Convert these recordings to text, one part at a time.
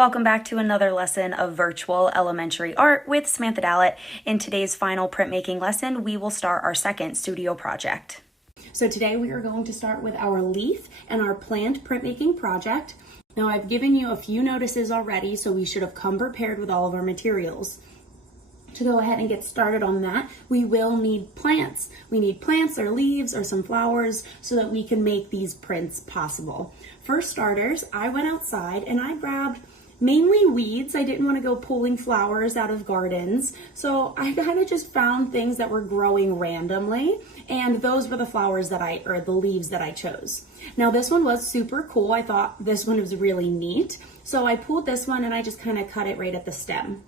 Welcome back to another lesson of virtual elementary art with Samantha Dallett. In today's final printmaking lesson, we will start our second studio project. So today we are going to start with our leaf and our plant printmaking project. Now I've given you a few notices already, so we should have come prepared with all of our materials. To go ahead and get started on that, we will need plants. We need plants or leaves or some flowers so that we can make these prints possible. For starters, I went outside and I grabbed mainly weeds. I didn't want to go pulling flowers out of gardens, so I kind of just found things that were growing randomly, and those were the flowers or the leaves that I chose. Now this one was super cool. I thought this one was really neat, so I pulled this one and I just kind of cut it right at the stem.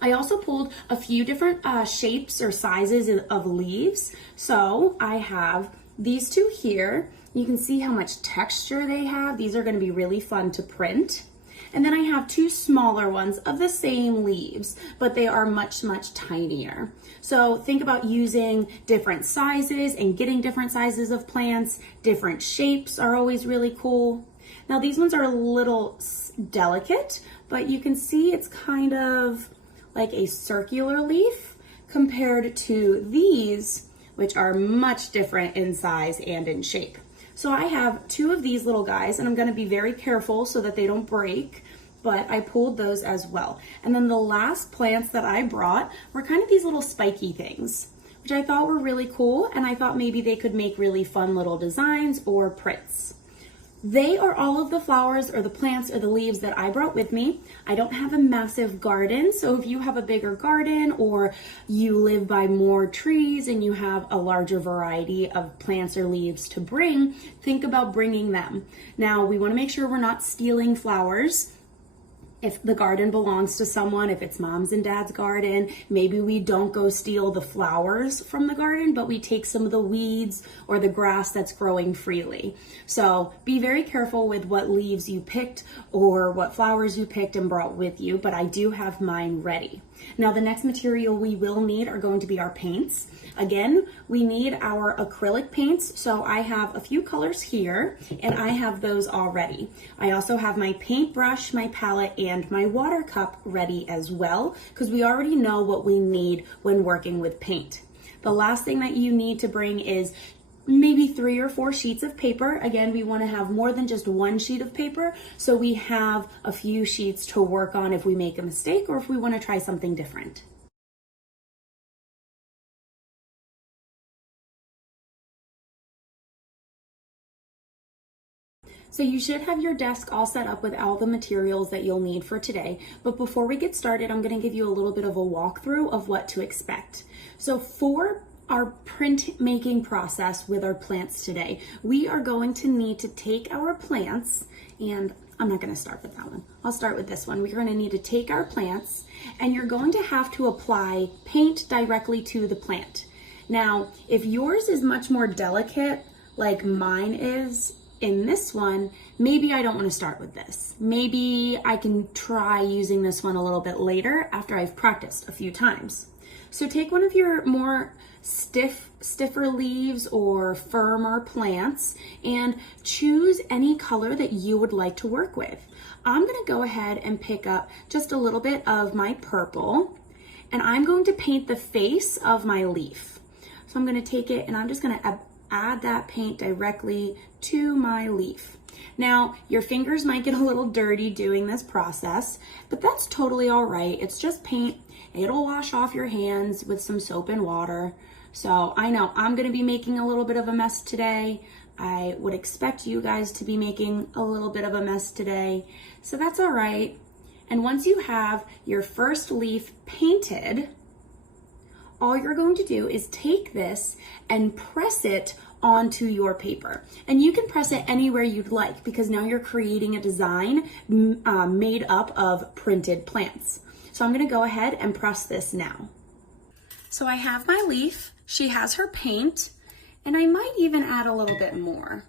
I also pulled a few different shapes or sizes of leaves. So I have these two here. You can see how much texture they have. These are going to be really fun to print. And then I have two smaller ones of the same leaves, but they are much, much tinier. So think about using different sizes and getting different sizes of plants. Different shapes are always really cool. Now these ones are a little delicate, but you can see it's kind of like a circular leaf compared to these, which are much different in size and in shape. So I have two of these little guys, and I'm going to be very careful so that they don't break, but I pulled those as well. And then the last plants that I brought were kind of these little spiky things, which I thought were really cool, and I thought maybe they could make really fun little designs or prints. They are all of the flowers or the plants or the leaves that I brought with me. I don't have a massive garden, so if you have a bigger garden or you live by more trees and you have a larger variety of plants or leaves to bring, think about bringing them. Now, we want to make sure we're not stealing flowers. If the garden belongs to someone, if it's mom's and dad's garden, maybe we don't go steal the flowers from the garden, but we take some of the weeds or the grass that's growing freely. So be very careful with what leaves you picked or what flowers you picked and brought with you, but I do have mine ready. Now the next material we will need are going to be our paints. Again, we need our acrylic paints, so I have a few colors here, and I have those all ready. I also have my paintbrush, my palette, and my water cup ready as well, because we already know what we need when working with paint. The last thing that you need to bring is maybe 3 or 4 sheets of paper. Again, we want to have more than just one sheet of paper, so we have a few sheets to work on if we make a mistake or if we want to try something different. So you should have your desk all set up with all the materials that you'll need for today. But before we get started, I'm going to give you a little bit of a walkthrough of what to expect. So for our printmaking process with our plants today, we are going to need to take our plants, and I'm not going to start with that one. I'll start with this one. We're going to need to take our plants, and you're going to have to apply paint directly to the plant. Now, if yours is much more delicate, like mine is, in this one, maybe I don't want to start with this. Maybe I can try using this one a little bit later after I've practiced a few times. So take one of your more stiffer leaves or firmer plants and choose any color that you would like to work with. I'm going to go ahead and pick up just a little bit of my purple, and I'm going to paint the face of my leaf. So I'm going to take it and I'm just going to add that paint directly to my leaf. Now, your fingers might get a little dirty doing this process, but that's totally all right. It's just paint. It'll wash off your hands with some soap and water. So I know I'm going to be making a little bit of a mess today. I would expect you guys to be making a little bit of a mess today. So that's all right. And once you have your first leaf painted, all you're going to do is take this and press it onto your paper. And you can press it anywhere you'd like, because now you're creating a design made up of printed plants. So I'm going to go ahead and press this now. So I have my leaf. She has her paint, and I might even add a little bit more.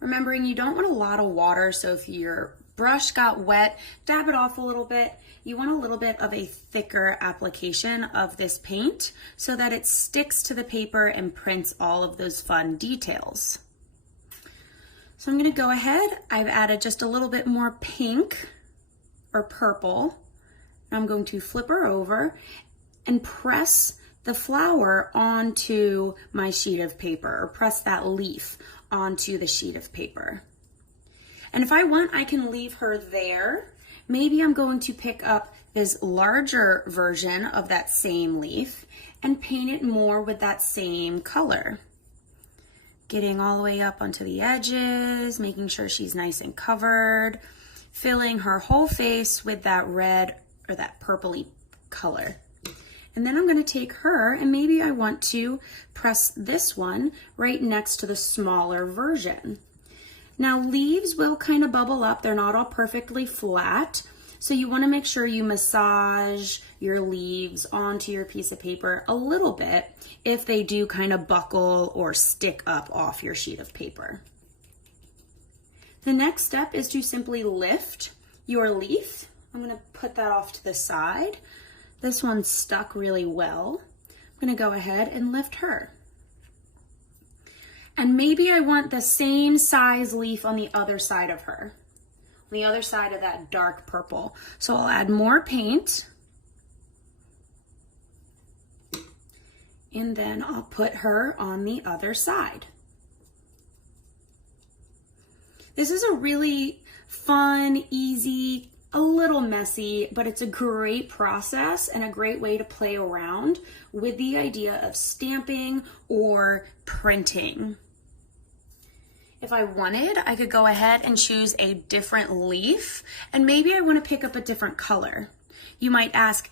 Remembering you don't want a lot of water, so if your brush got wet, dab it off a little bit. You want a little bit of a thicker application of this paint so that it sticks to the paper and prints all of those fun details. So I'm going to go ahead. I've added just a little bit more pink or purple. I'm going to flip her over and press the flower onto my sheet of paper, or press that leaf onto the sheet of paper. And if I want, I can leave her there. Maybe I'm going to pick up this larger version of that same leaf and paint it more with that same color. Getting all the way up onto the edges, making sure she's nice and covered, filling her whole face with that red or that purpley color. And then I'm going to take her, and maybe I want to press this one right next to the smaller version. Now leaves will kind of bubble up. They're not all perfectly flat. So you want to make sure you massage your leaves onto your piece of paper a little bit if they do kind of buckle or stick up off your sheet of paper. The next step is to simply lift your leaf. I'm going to put that off to the side. This one's stuck really well. I'm going to go ahead and lift her. And maybe I want the same size leaf on the other side of her, on the other side of that dark purple. So I'll add more paint. And then I'll put her on the other side. This is a really fun, easy, a little messy, but it's a great process and a great way to play around with the idea of stamping or printing. If I wanted, I could go ahead and choose a different leaf, and maybe I want to pick up a different color. You might ask,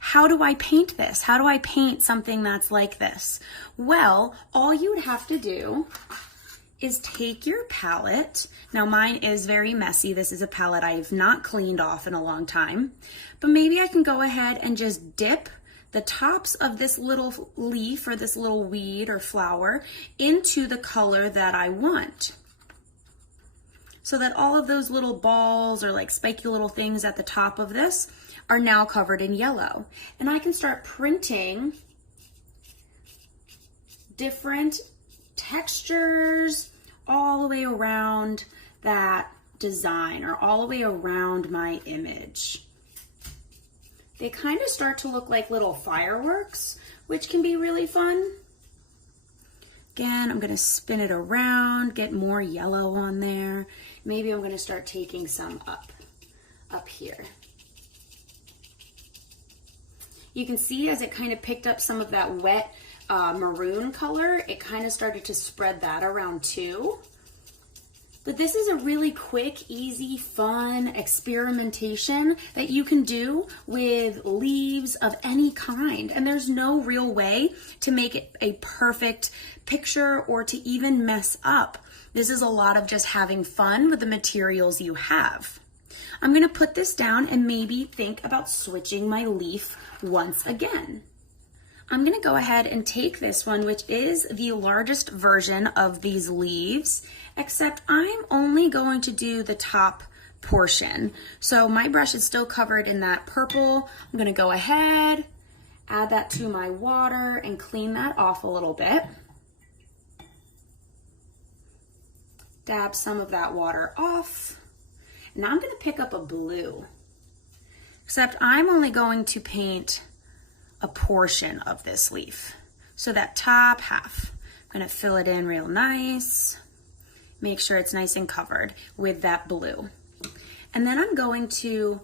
how do I paint this? How do I paint something that's like this? Well, all you would have to do is take your palette. Now mine is very messy. This is a palette I've not cleaned off in a long time, but maybe I can go ahead and just dip the tops of this little leaf or this little weed or flower into the color that I want. So that all of those little balls or like spiky little things at the top of this are now covered in yellow. And I can start printing different textures all the way around that design or all the way around my image. They kind of start to look like little fireworks, which can be really fun. Again, I'm going to spin it around, get more yellow on there. Maybe I'm going to start taking some up here. You can see as it kind of picked up some of that wet maroon color, it kind of started to spread that around too. But this is a really quick, easy, fun experimentation that you can do with leaves of any kind. And there's no real way to make it a perfect picture or to even mess up. This is a lot of just having fun with the materials you have. I'm going to put this down and maybe think about switching my leaf once again. I'm going to go ahead and take this one, which is the largest version of these leaves, except I'm only going to do the top portion. So my brush is still covered in that purple. I'm going to go ahead, add that to my water and clean that off a little bit. Dab some of that water off. Now I'm going to pick up a blue, except I'm only going to paint a portion of this leaf. So that top half, I'm going to fill it in real nice. Make sure it's nice and covered with that blue. And then I'm going to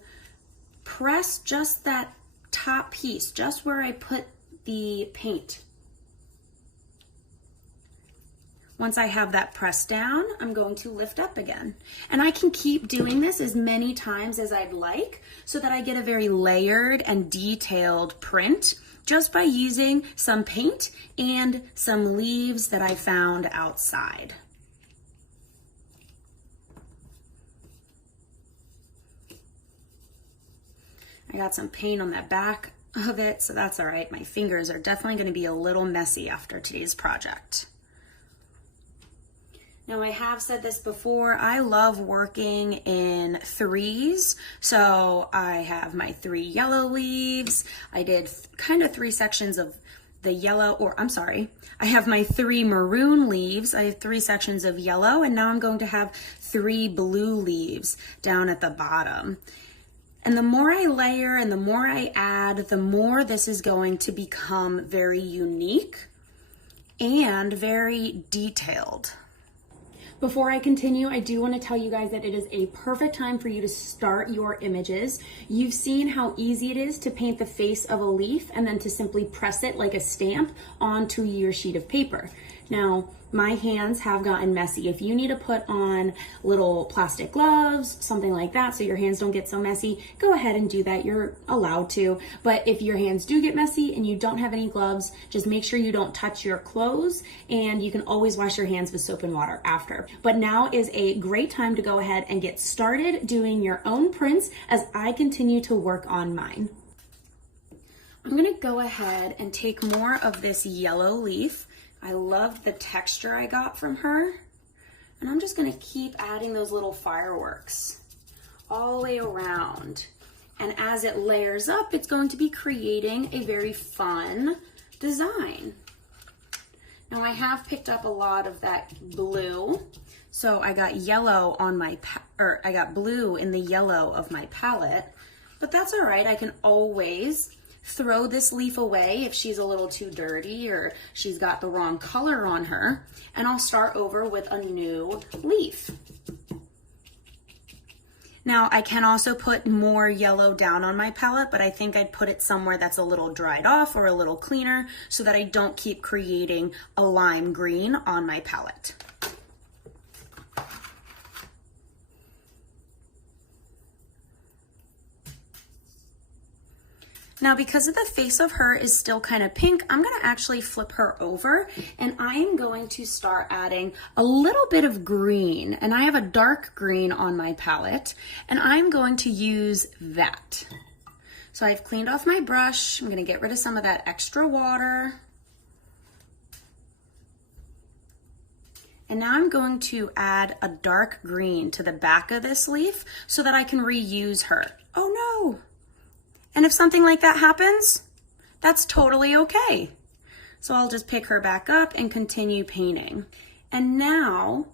press just that top piece, just where I put the paint. Once I have that pressed down, I'm going to lift up again. And I can keep doing this as many times as I'd like so that I get a very layered and detailed print just by using some paint and some leaves that I found outside. I got some paint on the back of it, so that's all right. My fingers are definitely going to be a little messy after today's project. Now, I have said this before, I love working in threes. So I have my 3 yellow leaves. I did kind of 3 sections of the yellow, or I'm sorry, I have my 3 maroon leaves. I have 3 sections of yellow, and now I'm going to have 3 blue leaves down at the bottom. And the more I layer and the more I add, the more this is going to become very unique and very detailed. Before I continue, I do want to tell you guys that it is a perfect time for you to start your images. You've seen how easy it is to paint the face of a leaf and then to simply press it like a stamp onto your sheet of paper. Now, my hands have gotten messy. If you need to put on little plastic gloves, something like that, so your hands don't get so messy, go ahead and do that. You're allowed to. But if your hands do get messy and you don't have any gloves, just make sure you don't touch your clothes, and you can always wash your hands with soap and water after. But now is a great time to go ahead and get started doing your own prints as I continue to work on mine. I'm gonna go ahead and take more of this yellow leaf. I love the texture I got from her. And I'm just gonna keep adding those little fireworks all the way around. And as it layers up, it's going to be creating a very fun design. Now I have picked up a lot of that blue. So I got yellow on my, I got blue in the yellow of my palette, but that's all right. I can always throw this leaf away if she's a little too dirty or she's got the wrong color on her, and I'll start over with a new leaf. Now I can also put more yellow down on my palette, but I think I'd put it somewhere that's a little dried off or a little cleaner so that I don't keep creating a lime green on my palette. Now, because of the face of her is still kind of pink, I'm gonna actually flip her over and I'm going to start adding a little bit of green. And I have a dark green on my palette and I'm going to use that. So I've cleaned off my brush. I'm gonna get rid of some of that extra water. And now I'm going to add a dark green to the back of this leaf so that I can reuse her. Oh no. And if something like that happens, that's totally okay. So I'll just pick her back up and continue painting. And now,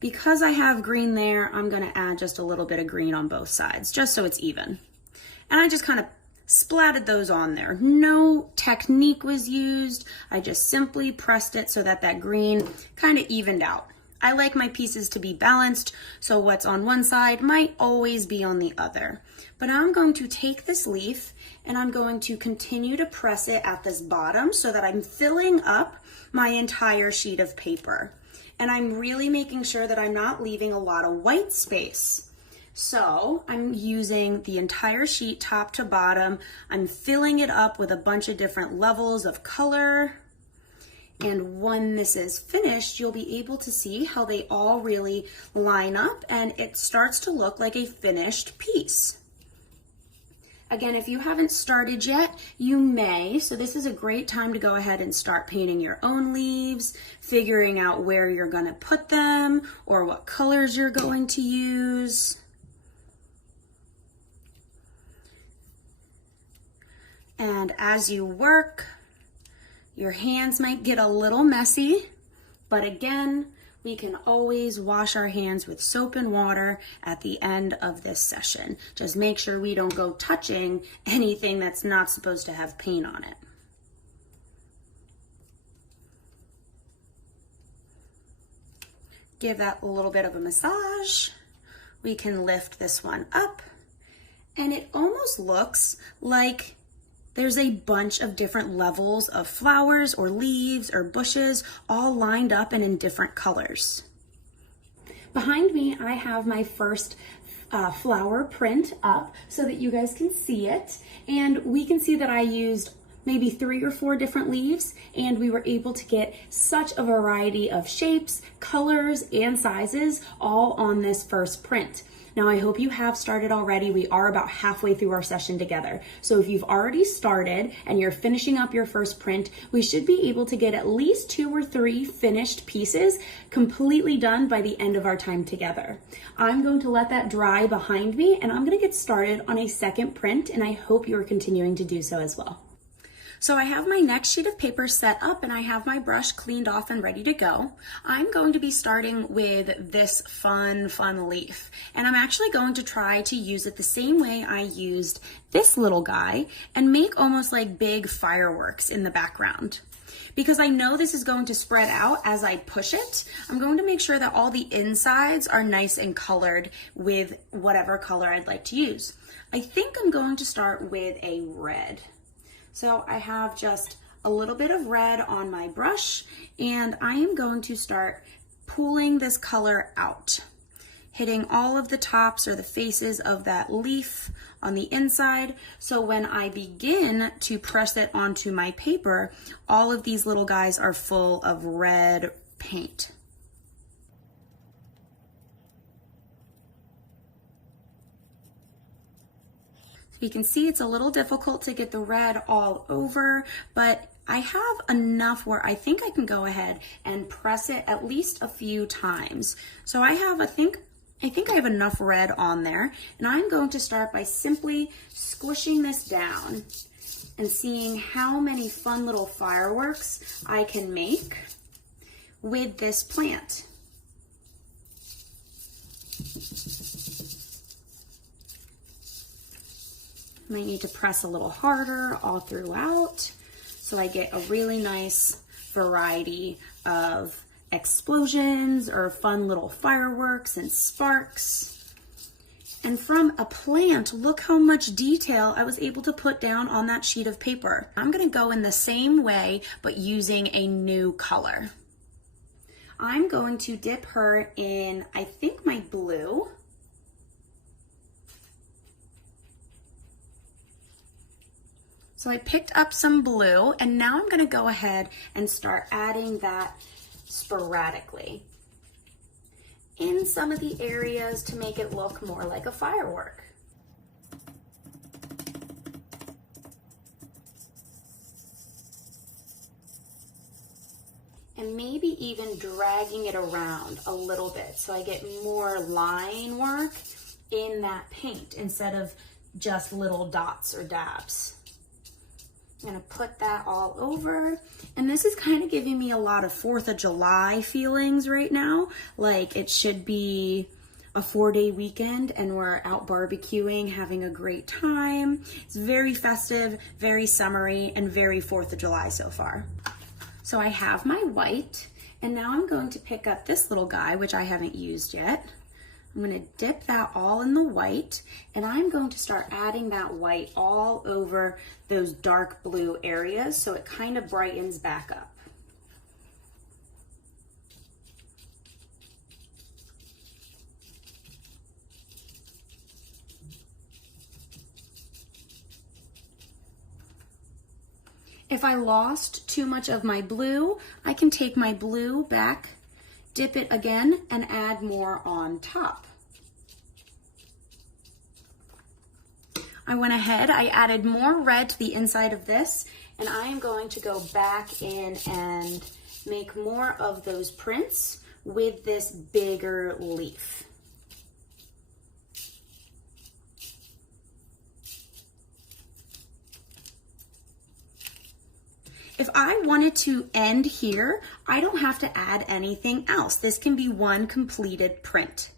because I have green there, I'm gonna add just a little bit of green on both sides, just so it's even. And I just kind of splatted those on there. No technique was used. I just simply pressed it so that that green kind of evened out. I like my pieces to be balanced, so what's on one side might always be on the other. But I'm going to take this leaf and I'm going to continue to press it at this bottom so that I'm filling up my entire sheet of paper. And I'm really making sure that I'm not leaving a lot of white space. So I'm using the entire sheet top to bottom. I'm filling it up with a bunch of different levels of color. And when this is finished, you'll be able to see how they all really line up and it starts to look like a finished piece. Again, if you haven't started yet, you may. So this is a great time to go ahead and start painting your own leaves, figuring out where you're gonna put them or what colors you're going to use. And as you work, your hands might get a little messy, but again, we can always wash our hands with soap and water at the end of this session. Just make sure we don't go touching anything that's not supposed to have paint on it. Give that a little bit of a massage. We can lift this one up, and it almost looks like there's a bunch of different levels of flowers or leaves or bushes all lined up and in different colors. Behind me, I have my first flower print up so that you guys can see it. And we can see that I used maybe 3 or 4 different leaves, and we were able to get such a variety of shapes, colors, and sizes all on this first print. Now, I hope you have started already. We are about halfway through our session together. So if you've already started and you're finishing up your first print, we should be able to get at least 2 or 3 finished pieces completely done by the end of our time together. I'm going to let that dry behind me, and I'm going to get started on a second print, and I hope you're continuing to do so as well. So I have my next sheet of paper set up and I have my brush cleaned off and ready to go. I'm going to be starting with this fun leaf. And I'm actually going to try to use it the same way I used this little guy and make almost like big fireworks in the background. Because I know this is going to spread out as I push it, I'm going to make sure that all the insides are nice and colored with whatever color I'd like to use. I think I'm going to start with a red. So I have just a little bit of red on my brush and I am going to start pulling this color out, hitting all of the tops or the faces of that leaf on the inside. So when I begin to press it onto my paper, all of these little guys are full of red paint. You can see it's a little difficult to get the red all over, but I have enough where I think I can go ahead and press it at least a few times. So I have, I think I have enough red on there, and I'm going to start by simply squishing this down and seeing how many fun little fireworks I can make with this plant. Might need to press a little harder all throughout so I get a really nice variety of explosions or fun little fireworks and sparks. And from a plant, look how much detail I was able to put down on that sheet of paper. I'm gonna go in the same way, but using a new color. I'm going to dip her in, I think, my blue. So I picked up some blue and now I'm gonna go ahead and start adding that sporadically in some of the areas to make it look more like a firework. And maybe even dragging it around a little bit so I get more line work in that paint instead of just little dots or dabs. I'm gonna put that all over. And this is kind of giving me a lot of 4th of July feelings right now. Like it should be a 4-day weekend and we're out barbecuing, having a great time. It's very festive, very summery, and very 4th of July so far. So I have my white, and now I'm going to pick up this little guy, which I haven't used yet. I'm gonna dip that all in the white, and I'm going to start adding that white all over those dark blue areas so it kind of brightens back up. If I lost too much of my blue, I can take my blue back, dip it again, and add more on top. I went ahead, I added more red to the inside of this, and I am going to go back in and make more of those prints with this bigger leaf. If I wanted to end here, I don't have to add anything else. This can be one completed print.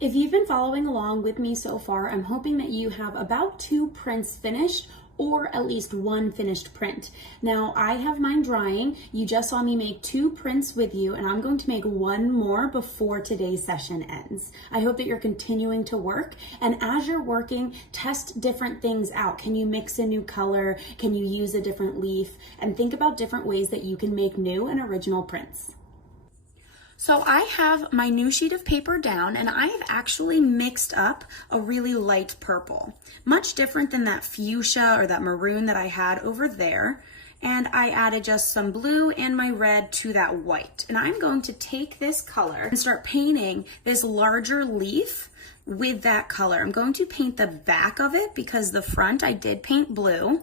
If you've been following along with me so far, I'm hoping that you have about 2 prints finished or at least 1 finished print. Now I have mine drying. You just saw me make 2 prints with you, and I'm going to make 1 more before today's session ends. I hope that you're continuing to work, and as you're working, test different things out. Can you mix a new color? Can you use a different leaf? And think about different ways that you can make new and original prints. So I have my new sheet of paper down, and I have actually mixed up a really light purple, much different than that fuchsia or that maroon that I had over there. And I added just some blue and my red to that white. And I'm going to take this color and start painting this larger leaf with that color. I'm going to paint the back of it because the front I did paint blue.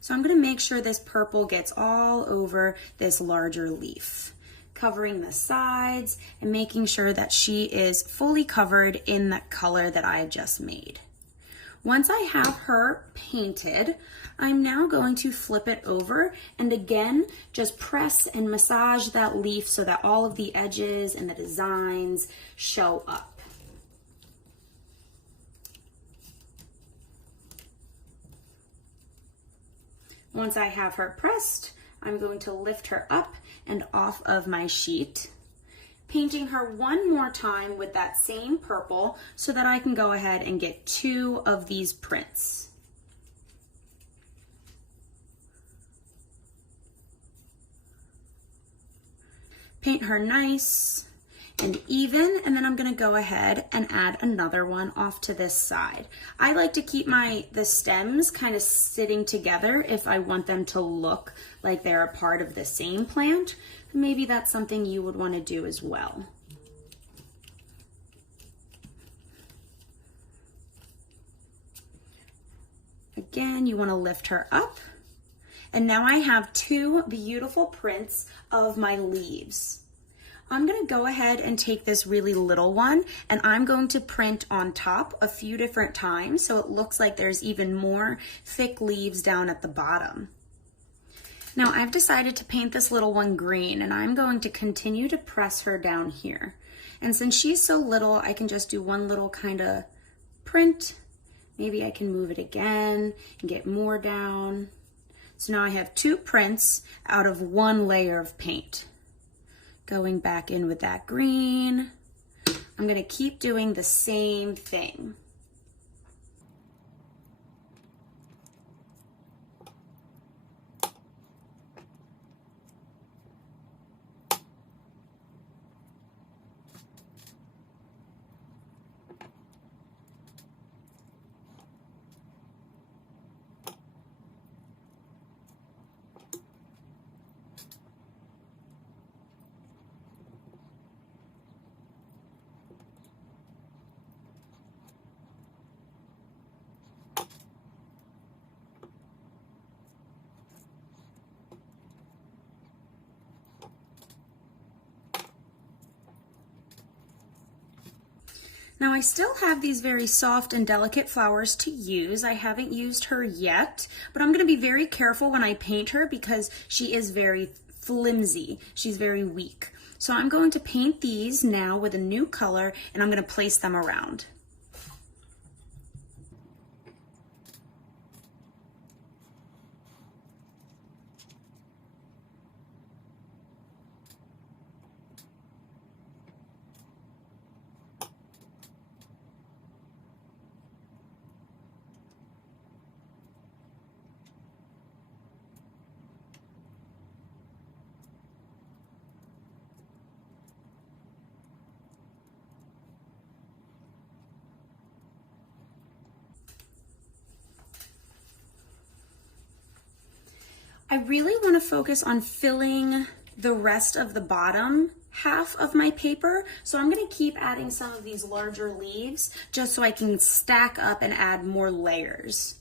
So I'm going to make sure this purple gets all over this larger leaf, covering the sides and making sure that she is fully covered in that color that I just made. Once I have her painted, I'm now going to flip it over and again, just press and massage that leaf so that all of the edges and the designs show up. Once I have her pressed, I'm going to lift her up and off of my sheet, painting her one more time with that same purple so that I can go ahead and get 2 of these prints. Paint her nice and even, and then I'm gonna go ahead and add another one off to this side. I like to keep the stems kind of sitting together if I want them to look like they're a part of the same plant. Maybe that's something you would want to do as well. Again, you want to lift her up. And now I have 2 beautiful prints of my leaves. I'm going to go ahead and take this really little one and I'm going to print on top a few different times so it looks like there's even more thick leaves down at the bottom. Now I've decided to paint this little one green and I'm going to continue to press her down here. And since she's so little, I can just do one little kind of print. Maybe I can move it again and get more down. So now I have 2 prints out of 1 layer of paint. Going back in with that green. I'm going to keep doing the same thing. Now I still have these very soft and delicate flowers to use. I haven't used her yet, but I'm going to be very careful when I paint her because she is very flimsy. She's very weak. So I'm going to paint these now with a new color and I'm going to place them around. I really want to focus on filling the rest of the bottom half of my paper. So I'm going to keep adding some of these larger leaves just so I can stack up and add more layers.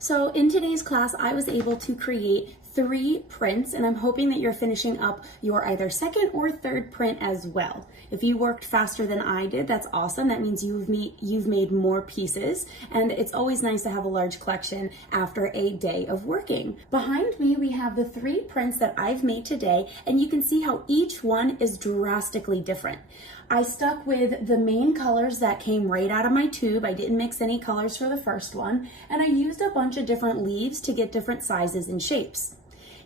So in today's class, I was able to create 3 prints, and I'm hoping that you're finishing up your either second or third print as well. If you worked faster than I did, that's awesome. That means you've made more pieces, and it's always nice to have a large collection after a day of working. Behind me, we have the 3 prints that I've made today, and you can see how each one is drastically different. I stuck with the main colors that came right out of my tube. I didn't mix any colors for the first one, and I used a bunch of different leaves to get different sizes and shapes.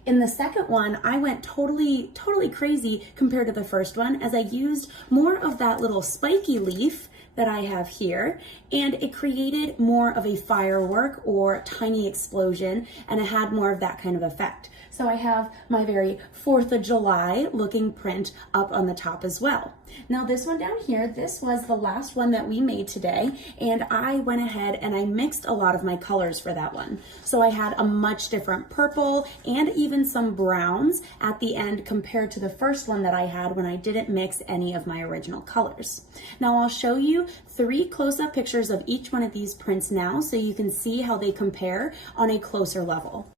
In the second one, I went totally crazy compared to the first one, as I used more of that little spiky leaf that I have here, and it created more of a firework or tiny explosion, and it had more of that kind of effect. So I have my very 4th of July looking print up on the top as well. Now this one down here, this was the last one that we made today, and I went ahead and I mixed a lot of my colors for that one. So I had a much different purple and even some browns at the end compared to the first one that I had when I didn't mix any of my original colors. Now I'll show you 3 close-up pictures of each one of these prints now so you can see how they compare on a closer level.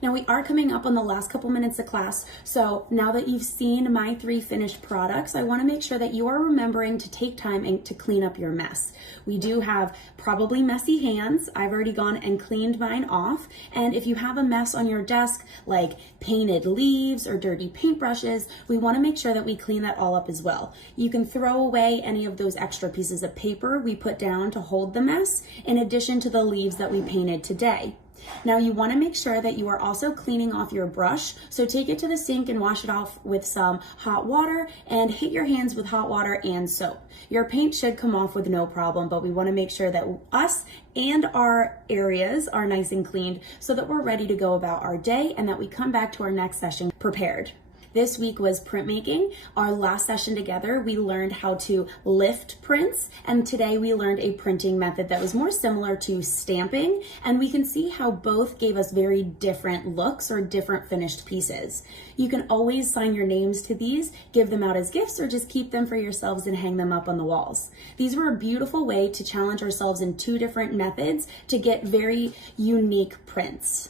Now we are coming up on the last couple minutes of class, so now that you've seen my 3 finished products, I want to make sure that you are remembering to take time and to clean up your mess. We do have probably messy hands. I've already gone and cleaned mine off, and if you have a mess on your desk like painted leaves or dirty paintbrushes, we want to make sure that we clean that all up as well. You can throw away any of those extra pieces of paper we put down to hold the mess, in addition to the leaves that we painted today. Now you want to make sure that you are also cleaning off your brush, so take it to the sink and wash it off with some hot water and hit your hands with hot water and soap. Your paint should come off with no problem, but we want to make sure that us and our areas are nice and cleaned so that we're ready to go about our day and that we come back to our next session prepared. This week was printmaking. Our last session together, we learned how to lift prints, and today we learned a printing method that was more similar to stamping, and we can see how both gave us very different looks or different finished pieces. You can always sign your names to these, give them out as gifts, or just keep them for yourselves and hang them up on the walls. These were a beautiful way to challenge ourselves in 2 different methods to get very unique prints.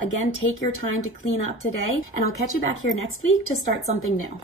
Again, take your time to clean up today, and I'll catch you back here next week to start something new.